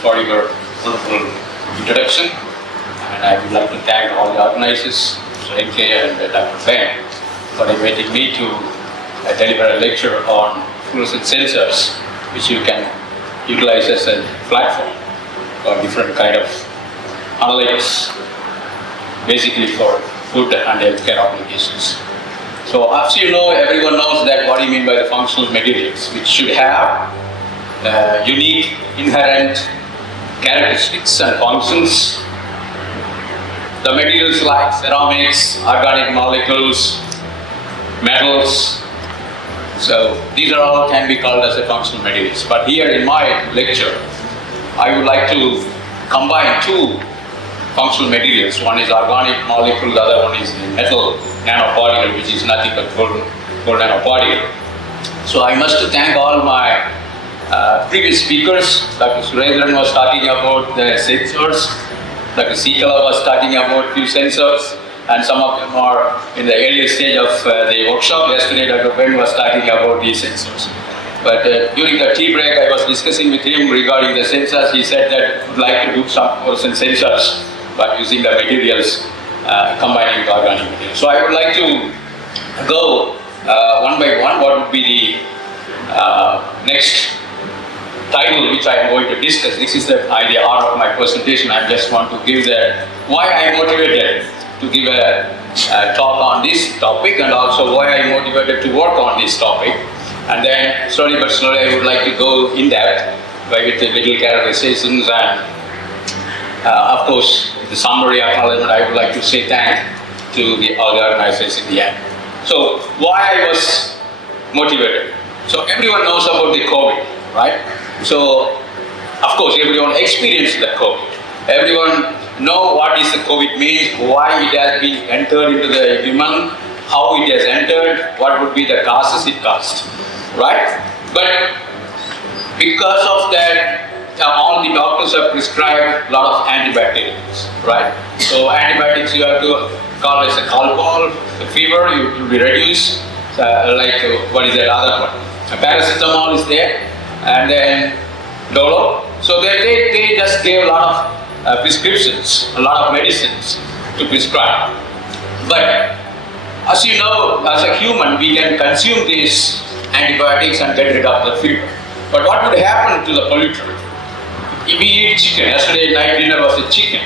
for your wonderful introduction. And I would like to thank all the organizers, Mr. NK and Dr. Ben, for inviting me to deliver a lecture on fluorescent sensors, which you can utilize as a platform for different kind of analytics, basically for food and healthcare applications. So as you know, everyone knows that what do you mean by the functional materials, which should have unique inherent characteristics and functions. The materials like ceramics, organic molecules, metals, so these are all can be called as a functional materials. But here in my lecture, I would like to combine two functional materials. One is organic molecule, the other one is the metal nanoparticle, which is nothing but gold nanoparticle. So I must thank all my previous speakers. Dr. Surendran was talking about the sensors, Dr. Sikala was talking about few sensors, and some of them are in the earlier stage of the workshop. Yesterday, Dr. Ben was talking about these sensors. But during the tea break, I was discussing with him regarding the sensors. He said that he would like to do some fluorescent sensors by using the materials, combining the organic materials. So I would like to go one by one. What would be the next title which I am going to discuss? This is the idea of my presentation. I just want to give the why I am motivated to give a talk on this topic, and also why I am motivated to work on this topic. And then slowly but slowly I would like to go in depth with the little characterizations, and of course the summary acknowledgement. I would like to say thank to all the organizers in the end. So why I was motivated? So everyone knows about the COVID, right? So of course everyone experienced the COVID. Everyone know what is the COVID means, why it has been entered into the human, how it has entered, what would be the causes it caused, right? But because of that, all the doctors have prescribed a lot of antibiotics, right? So antibiotics you have to call as a Calpol, the fever you will be reduced, what is that other one? Paracetamol is there, and then Dolo. So they just gave a lot of prescriptions, a lot of medicines to prescribe. But as you know, as a human, we can consume these antibiotics and get rid of the fever. But what would happen to the polluter? If we eat chicken, yesterday night dinner was a chicken.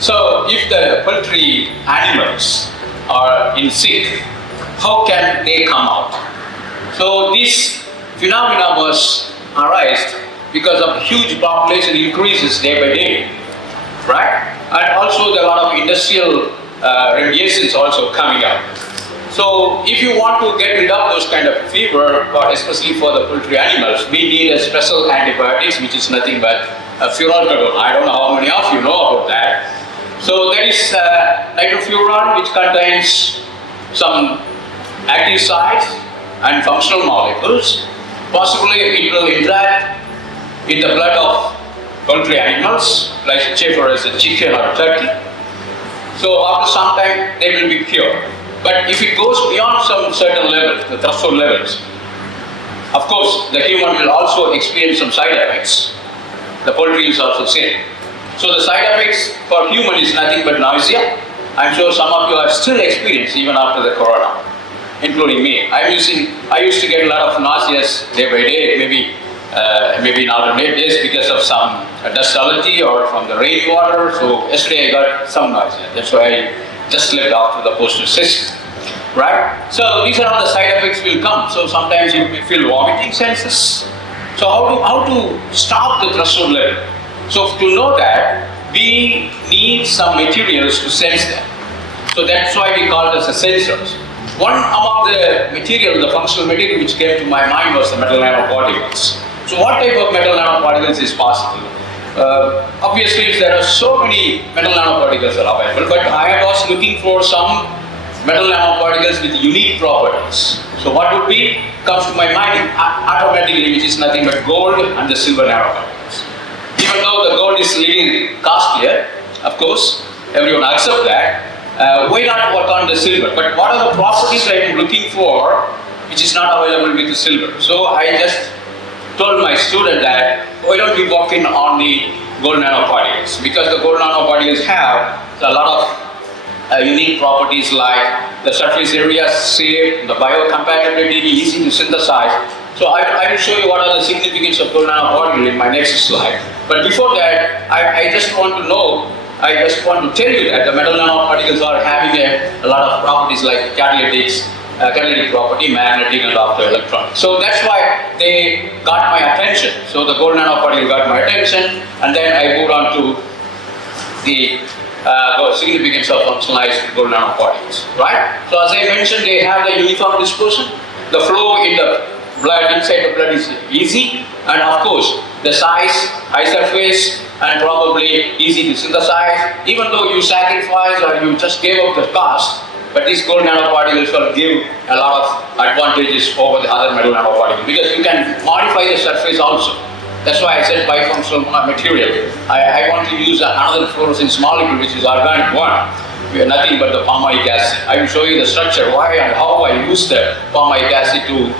So if the poultry animals are in sick, how can they come out? So this phenomena was arised because of huge population increases day by day, right? And also there are a lot of industrial radiations also coming up. So if you want to get rid of those kind of fever, or especially for the poultry animals, we need a special antibiotics, which is nothing but furalkadone. I don't know how many of you know about that. So there is nitrofuran, which contains some active sites and functional molecules. Possibly it will interact in the blood of poultry animals, like say for as a chicken or a turkey. So after some time they will be cured. But if it goes beyond some certain levels, the threshold levels, of course the human will also experience some side effects. The poultry is also same. So the side effects for human is nothing but nausea. I'm sure some of you have still experienced even after the corona, including me. I used to get a lot of nauseous day by day, maybe in alternate days because of some dust allergy or from the rainwater. So yesterday I got some nausea. That's why I just slept after the postal system, right? So these are all the side effects will come. So sometimes you may feel vomiting senses. So how to stop the threshold level? So to know that, we need some materials to sense them. So that's why we call it as a sensors. One among the material, the functional material which came to my mind was the metal nanoparticles. So what type of metal nanoparticles is possible? Obviously there are so many metal nanoparticles are available, but I was looking for some metal nanoparticles with unique properties. So what would be, comes to my mind automatically, which is nothing but gold and the silver nanoparticles. Even though the gold is little costlier, of course, everyone accepts that. Why not work on the silver? But what are the properties I am looking for which is not available with the silver? So I just told my student that why don't we work in on the gold nanoparticles, because the gold nanoparticles have a lot of unique properties like the surface area safe, the biocompatibility, easy to synthesize. So I will show you what are the significance of gold nanoparticle in my next slide. But before that, I just want to tell you that the metal nanoparticles are having a lot of properties like catalytic property, magnetic and optoelectronics. So that's why they got my attention. So the gold nanoparticle got my attention, and then I moved on to the significance of functionalized gold nanoparticles, right? So as I mentioned, they have the uniform dispersion. The flow in the blood, inside the blood is easy, and of course, the size, high surface, and probably easy to synthesize. Even though you sacrifice or you just gave up the cost, but these gold nanoparticles will give a lot of advantages over the other metal nanoparticles, because you can modify the surface also. That's why I said bifunctional material. I want to use another fluorescence molecule, which is organic one. We are nothing but the palmic acid. I will show you the structure, why and how I use the palmic acid to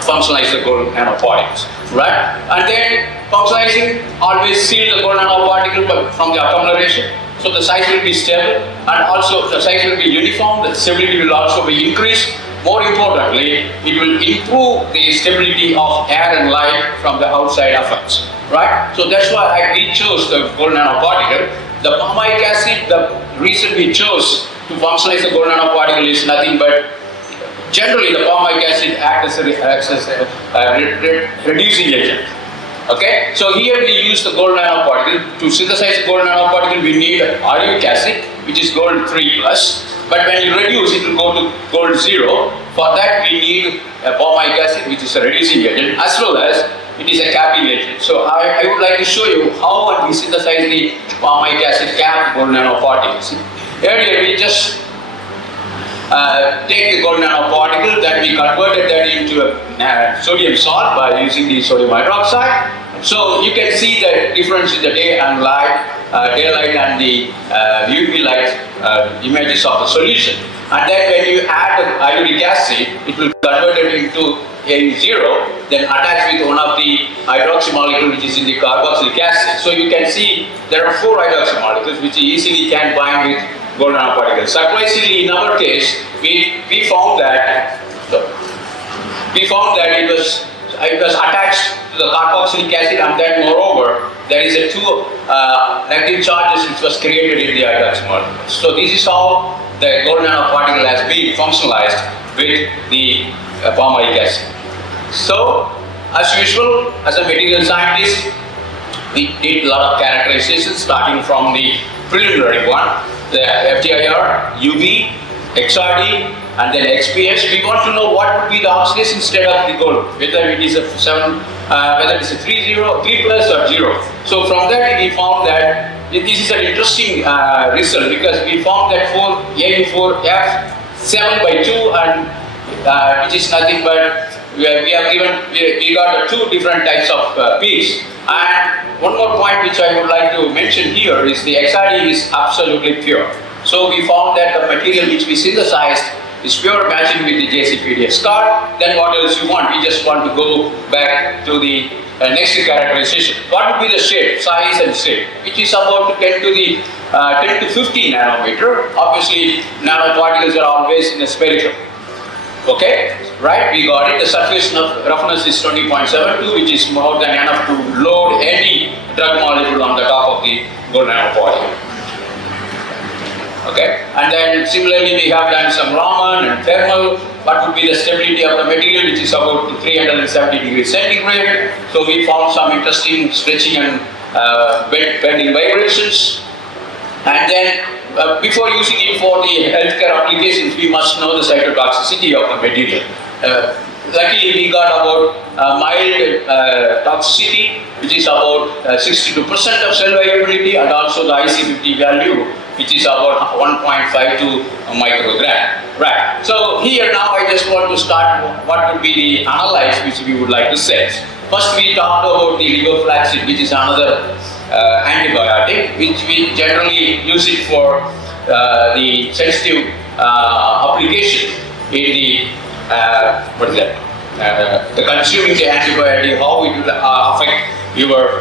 functionalize the gold nanoparticles, right? And then functionalizing always seal the gold nanoparticle from the accumulation. So the size will be stable, and also the size will be uniform. The stability will also be increased. More importantly, it will improve the stability of air and light from the outside effects, right? So that's why we chose the gold nanoparticle. The palmic acid, the reason we chose to functionalize the gold nanoparticle is nothing but generally the palmic acid acts as a reducing agent. Okay, so here we use the gold nanoparticle. To synthesize gold nanoparticle, we need uric acid, which is gold 3+. But when you reduce, it will go to gold 0. For that, we need a palmic acid, which is a reducing agent, as well as it is a capping agent. So I would like to show you how we synthesize the palmic acid capped gold nanoparticles. Earlier, we just take the gold nanoparticle, then we converted that into a sodium salt by using the sodium hydroxide. So you can see the difference in the day and daylight and the UV light images of the solution. And then when you add the uric acid, it will convert it into A0, then attach with one of the hydroxy molecule which is in the carboxylic acid. So you can see there are 4 hydroxy molecules which easily can bind with gold nanoparticles. Surprisingly, in our case, we found that it was attached to the carboxylic acid, and then moreover, there is a 2 negative charges which was created in the hydroxy molecules. So this is how the gold nanoparticle has been functionalized with the palmic acid. So, as usual, as a material scientist, we did a lot of characterizations starting from the preliminary one, the FTIR, UV, XRD, and then XPS. We want to know what would be the oxidation state of the gold, whether it is a 3 plus or 0. So from that we found that this is an interesting result, because we found that AU4F7/2, and which is nothing but we got 2 different types of peaks. And one more point which I would like to mention here is the XRD is absolutely pure. So we found that the material which we synthesized is pure, matching with the JCPDS card. Then what else you want? We just want to go back to the next characterization. What would be the shape, size and shape, which is about 10 to 15 nanometer. Obviously, nanoparticles are always in a spherical. Okay, right? We got it. The surface roughness is 20.72, which is more than enough to load any drug molecule on the top of the gold nanoparticle. Okay, and then similarly we have done some Raman and thermal. What would be the stability of the material, which is about 370 degrees centigrade. So we found some interesting stretching and bending vibrations. And then before using it for the healthcare applications, we must know the cytotoxicity of the material. Luckily, we got about mild toxicity, which is about 62% of cell viability, and also the IC50 value, which is about 1.52 microgram. Right. So here now I just want to start what would be the analyze which we would like to set. First, we talked about the levofloxacin, which is another antibiotic, which we generally use it for the sensitive application in the the consuming the antibiotic, how it will affect your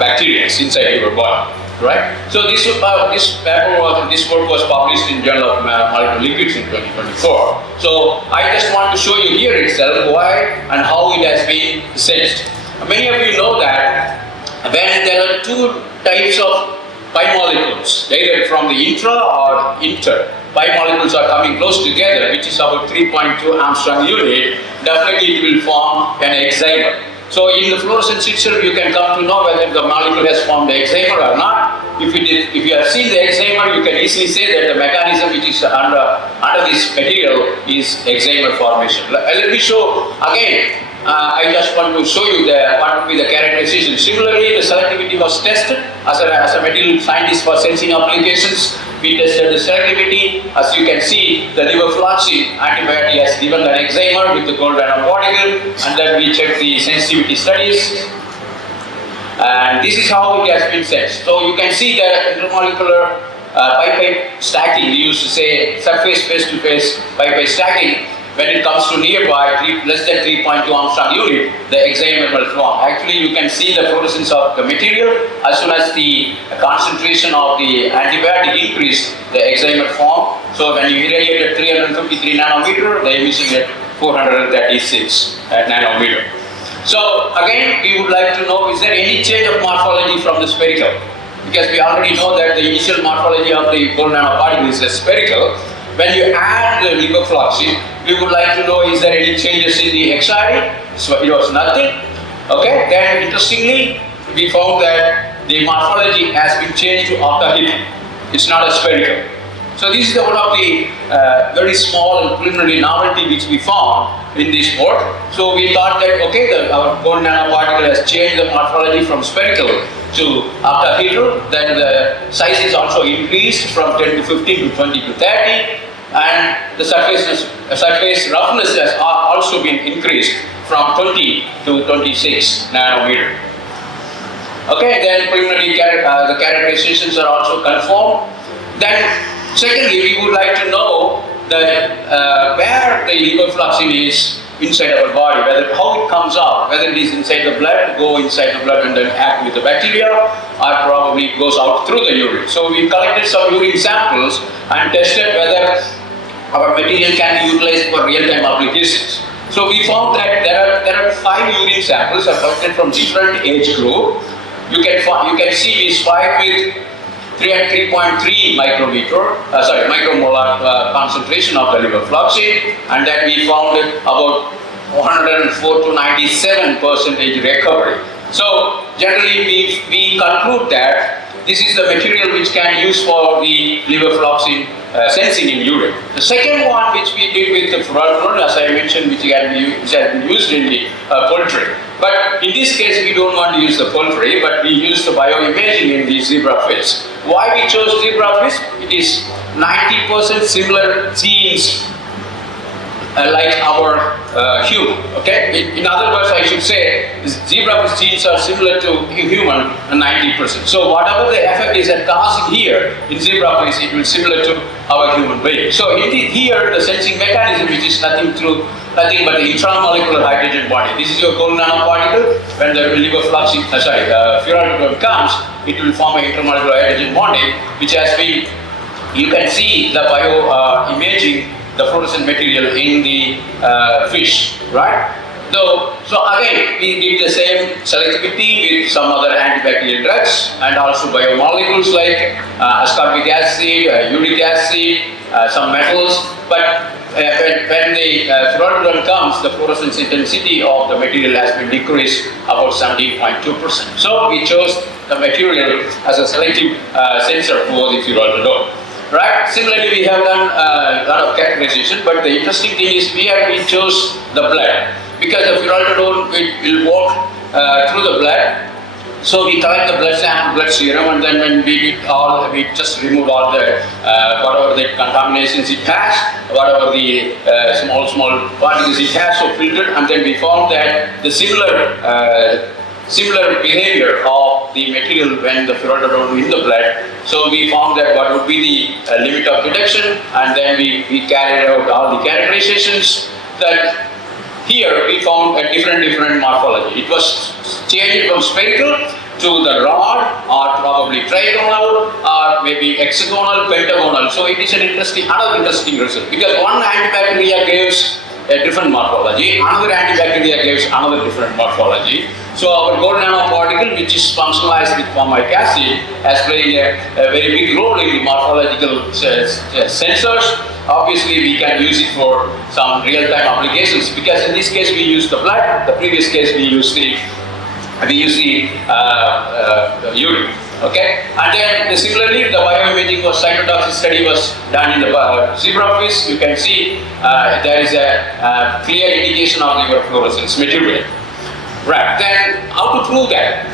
bacteria inside your body, right? So this work was published in Journal of Molecular Liquids in 2024. So I just want to show you here itself why and how it has been sensed. Many of you know that when there are two types of pi molecules, either from the intra or inter, pi molecules are coming close together, which is about 3.2 Armstrong unit, definitely it will form an hexamer. So in the fluorescence itself, you can come to know whether the molecule has formed the hexamer or not. If you have seen the hexamer, you can easily say that the mechanism which is under this material is hexamer formation. Let me show again. I just want to show you what would be the characterization. Similarly, the selectivity was tested as a material scientist for sensing applications. We tested the selectivity. As you can see, the levofloxacin antibody has given an hexamer with the gold nanoparticle, and then we checked the sensitivity studies. And this is how it has been sensed. So you can see the intermolecular pi-pi stacking. We used to say surface face-to-face pi-pi stacking. When it comes to nearby, less than 3.2 Armstrong unit, the hexamer will form. Actually, you can see the fluorescence of the material. As soon as the concentration of the antibiotic increased, the hexamer form. So when you irradiate at 353 nanometer, the emission at 436 nanometer. So again, we would like to know, is there any change of morphology from the spherical? Because we already know that the initial morphology of the gold nanoparticle is a spherical. When you add the levofloxacin, we would like to know, is there any changes in the hexide? So it was nothing. Okay, then interestingly, we found that the morphology has been changed to octahedral. It's not a spherical. So this is one of the very small and preliminary novelty which we found in this work. So we thought that, okay, our gold nanoparticle has changed the morphology from spherical to octahedral. Then the size is also increased from 10 to 15 to 20 to 30. And the surface roughness has also been increased from 20 to 26 nanometer. Okay, then preliminary the characterizations are also confirmed. Then secondly, we would like to know that where the levofloxacin is inside our body, how it comes out, whether it is inside the blood, go inside the blood and then act with the bacteria, or probably goes out through the urine. So we collected some urine samples and tested whether our material can be utilized for real-time applications. So we found that there are 5 urine samples collected from different age group. You can see we spiked with 3.3 micromolar concentration of the levofloxacin, and then we found about 104 to 97% recovery. So generally we conclude that this is the material which can use for the levofloxacin sensing in urine. The second one which we did with the fluoride, as I mentioned, which has been used in the poultry. But in this case, we don't want to use the poultry, but we use the bioimaging in the zebrafish. Why we chose zebrafish? It is 90% similar genes like our human. Okay. In other words, I should say, zebrafish genes are similar to human 90%. So whatever the effect is at causing here in zebrafish, it will be similar to our human being. So here the sensing mechanism, which is nothing but the intramolecular hydrogen bonding. This is your gold nanoparticle. When the furanodone comes, it will form an intramolecular hydrogen bonding, which has been, you can see the bioimaging, the fluorescent material in the fish, right? So again, we did the same selectivity with some other antibacterial drugs and also biomolecules like ascorbic acid, uric acid, some metals. But when the furanodone comes, the fluorescence intensity of the material has been decreased about 17.2%. So we chose the material as a selective sensor for the furanodone. Right? Similarly, we have done a lot of characterization, but the interesting thing is here we chose the blood, because the furanodone will walk through the blood. So we collect the blood sample, blood serum, and then when we just remove all the whatever the contaminations it has, whatever the small particles it has, so filtered, and then we found that the similar behavior of the material when the furanodone in the blood. So we found that what would be the limit of detection, and then we carried out all the characterizations that here we found a different morphology. It was changed from spherical to the rod, or probably trigonal, or maybe hexagonal, pentagonal. So it is another interesting result, because one antibacteria gives a different morphology, another antibacteria gives another different morphology. So our gold nanoparticle, which is functionalized with formic acid, has played a very big role in the morphological sensors. Obviously, we can use it for some real-time applications, because in this case we use the blood, the previous case we use the urine. Okay, and then similarly, the bioimaging or cytotoxic study was done in the zebrafish. You can see there is a clear indication of liver fluorescence material. Right, then how to prove that?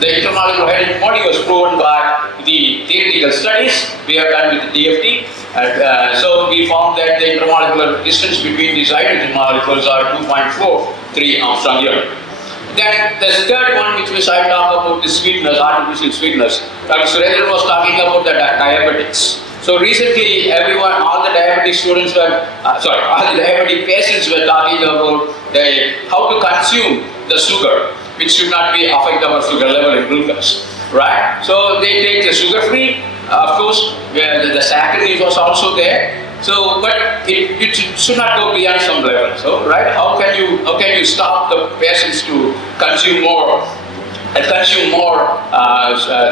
The intermolecular antibody was proven by the theoretical studies we have done with the DFT. So we found that the intermolecular distance between these hydrogen molecules are 2.43 Armstrong unit. Then the third one, which was I talked about the sweeteners, artificial sweeteners. Dr. Surendran was talking about the diabetics. So recently, all the diabetic students were, all the diabetic patients were talking about how to consume the sugar, which should not be affect our sugar level in glucose, right? So they take the sugar-free, of course, the saccharin was also there. So, but it should not go beyond some level. So, right? How can you stop the patients to consume more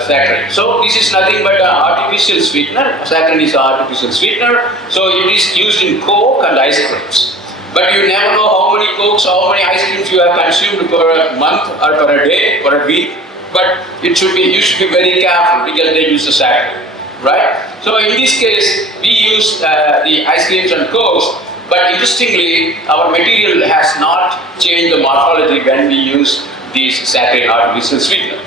saccharin? So this is nothing but an artificial sweetener. Saccharin is an artificial sweetener. So it is used in Coke and ice creams. But you never know how many Cokes, how many ice creams you have consumed per a month or per a day, per a week. But you should be very careful, because they use the saccharin. Right? So in this case, we use the ice creams and Cokes, but interestingly, our material has not changed the morphology when we use these saccharin artificial sweetener.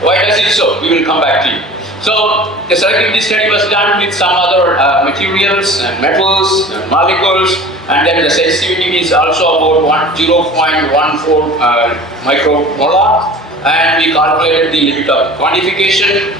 Why does it so? We will come back to you. So the selectivity study was done with some other materials and metals and molecules, and then the sensitivity is also about 0.14 micromolar, and we calculated the limit of quantification.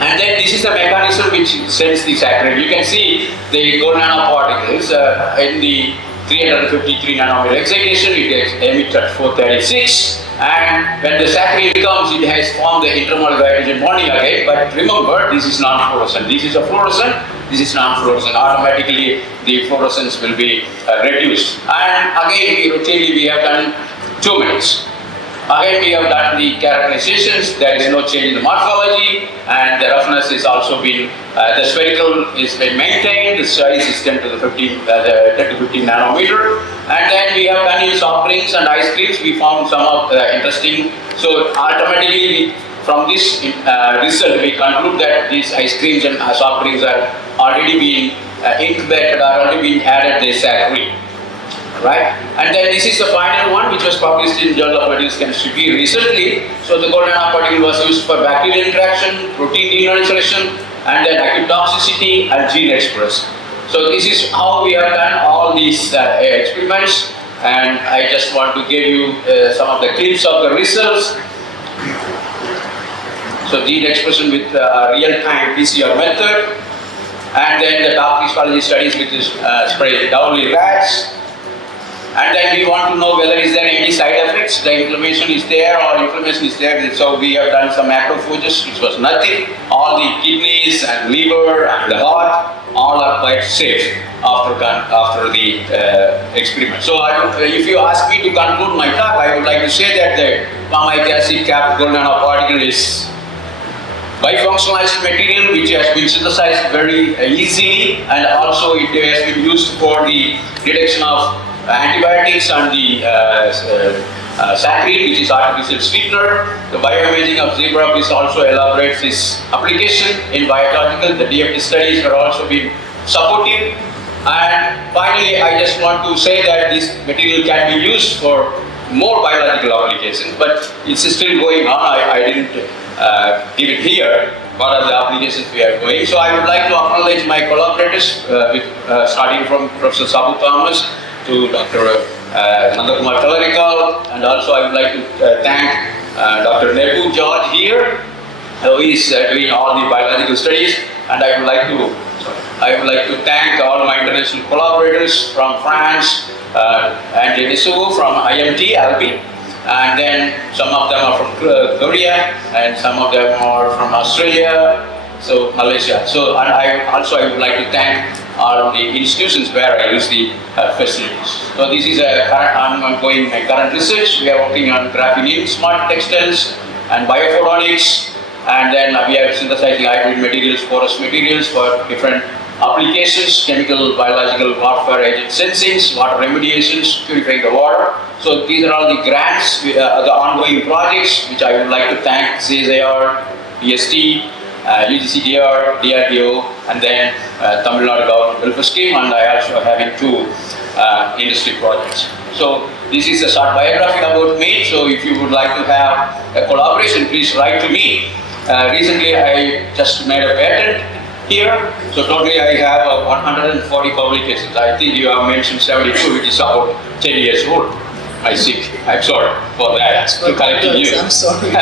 And then this is the mechanism which sends the saccharin. You can see the gold nanoparticles in the 353 nanometer excitation, it gets emitted at 436. And when the saccharin comes, it has formed the intermolecular hydrogen bonding again. But remember, this is non-fluorescent. This is a fluorescent, this is non-fluorescent. Automatically, the fluorescence will be reduced. And again, routinely we have done 2 minutes. Again, we have done the characterizations. There is no change in the morphology, and the roughness is also been, the spherical is been maintained. The size is 10 to the 15 nanometer. And then we have done in soft drinks and ice creams. We found some of the interesting. So automatically, from this result, we conclude that these ice creams and soft drinks are already being incubated, are already being added the saccharin. Right? And then this is the final one, which was published in Journal of Medical Chemistry recently. So the gold nanoparticle was used for bacterial interaction, protein denaturation, and then acute toxicity and gene expression. So this is how we have done all these experiments, and I just want to give you some of the clips of the results. So gene expression with real-time PCR method, and then the toxicology studies with this spray Dowley rats. And then we want to know whether is there any side effects, the inflammation is there or inflammation is there. So we have done some macrophages, which was nothing. All the kidneys and liver and the heart, all are quite safe after the experiment. So if you ask me to conclude my talk, I would like to say that the formic acid capped gold nanoparticle is bifunctionalized material which has been synthesized very easily, and also it has been used for the detection of antibiotics and the saccharin, which is artificial sweetener. The bioimaging of zebrafish also elaborates this application in biological. The DFT studies are also being supportive. And finally, I just want to say that this material can be used for more biological applications, but it's still going on. I didn't give it here. What are the applications we are doing? So I would like to acknowledge my collaborators, starting from Professor Sabu Thomas to Dr. Nandkumar Talarikal, and also I would like to thank Dr. Nebu George here, who is doing all the biological studies, and I would like to I would like to thank all my international collaborators from France, and Denisu from IMT, Albi, and then some of them are from Korea, and some of them are from Australia, so Malaysia. So, and I would like to thank all the institutions where I use the facilities. So this is I'm ongoing my current research. We are working on graphene smart textiles and biophotonics, and then we are synthesizing hybrid materials, porous materials for different applications, chemical, biological, warfare agent sensings, water remediations, purifying the water. So these are all the grants, the ongoing projects, which I would like to thank CSIR, PST, UGCDR, DRDO, and then Tamil Nadu Government Welfare Scheme, and I also having 2 industry projects. So this is a short biography about me. So if you would like to have a collaboration, please write to me. Recently, I just made a patent here. So totally, I have 140 publications. I think you have mentioned 72, which is about 10 years old. I think. I'm sorry for that. To correcting you. I'm sorry.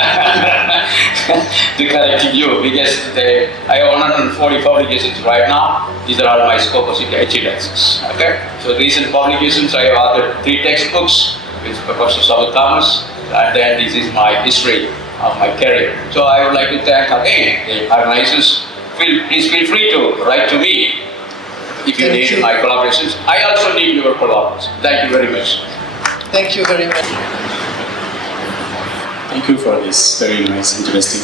To correcting you, because I have 140 publications right now. These are all my Scopus achievements. Okay. So recent publications, I have authored 3 textbooks with Professor Sabut Thomas, and then this is my history of my career. So I would like to thank again the organizers. Please feel free to write to me if you need my collaborations. I also need your collaboration. Thank you very much. Thank you very much. Thank you for this very nice, interesting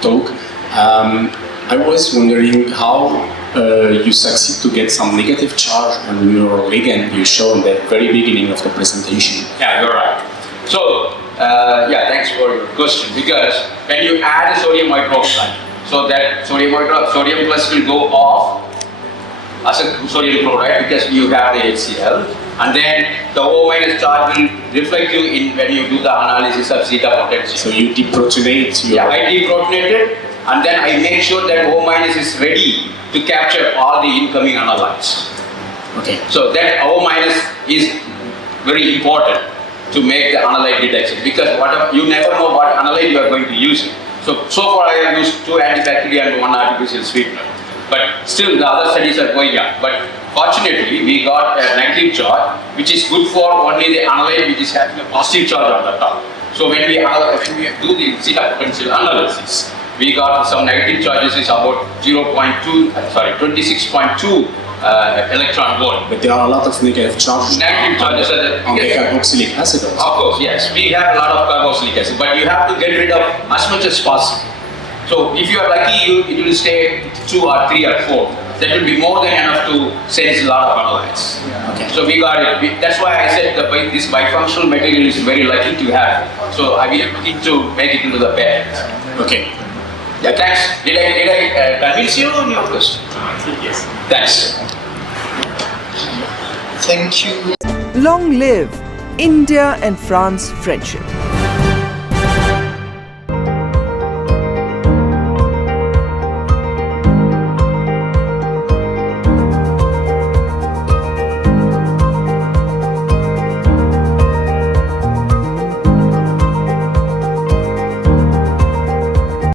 talk. I was wondering how you succeed to get some negative charge on your ligand you showed at the very beginning of the presentation. Yeah, you're right. So, thanks for your question, because when you add a sodium hydroxide, so that sodium plus will go off as a sodium chloride because you have the HCl, and then the O minus charge will reflect you in when you do the analysis of zeta potential. So you deprotonate your... Yeah, I deprotonate it, and then I make sure that O minus is ready to capture all the incoming analytes. Okay. So that O minus is very important to make the analyte detection, because whatever, you never know what analyte you are going to use. So far I have used 2 antibacterial and 1 artificial sweetener. But still the other studies are going on. But fortunately we got a negative charge, which is good for only the analyte which is having a positive charge on the top. So when we do the zeta potential analysis, we got some negative charges is about 26.2 electron volt. But there are a lot of negative charges. Negative charges on the carboxylic acid also. Of course, yes. We have a lot of carboxylic acid, but you have to get rid of as much as possible. So if you are lucky, it will stay 2 or 3 or 4. That will be more than enough to sense a lot of analytes. Okay. So we got it. That's why I said this bifunctional material is very lucky to have. So I will looking to make it into the bed. Okay. Yeah, thanks. Did I convince you on your question? Yes. Thanks. Thank you. Long live India and France friendship.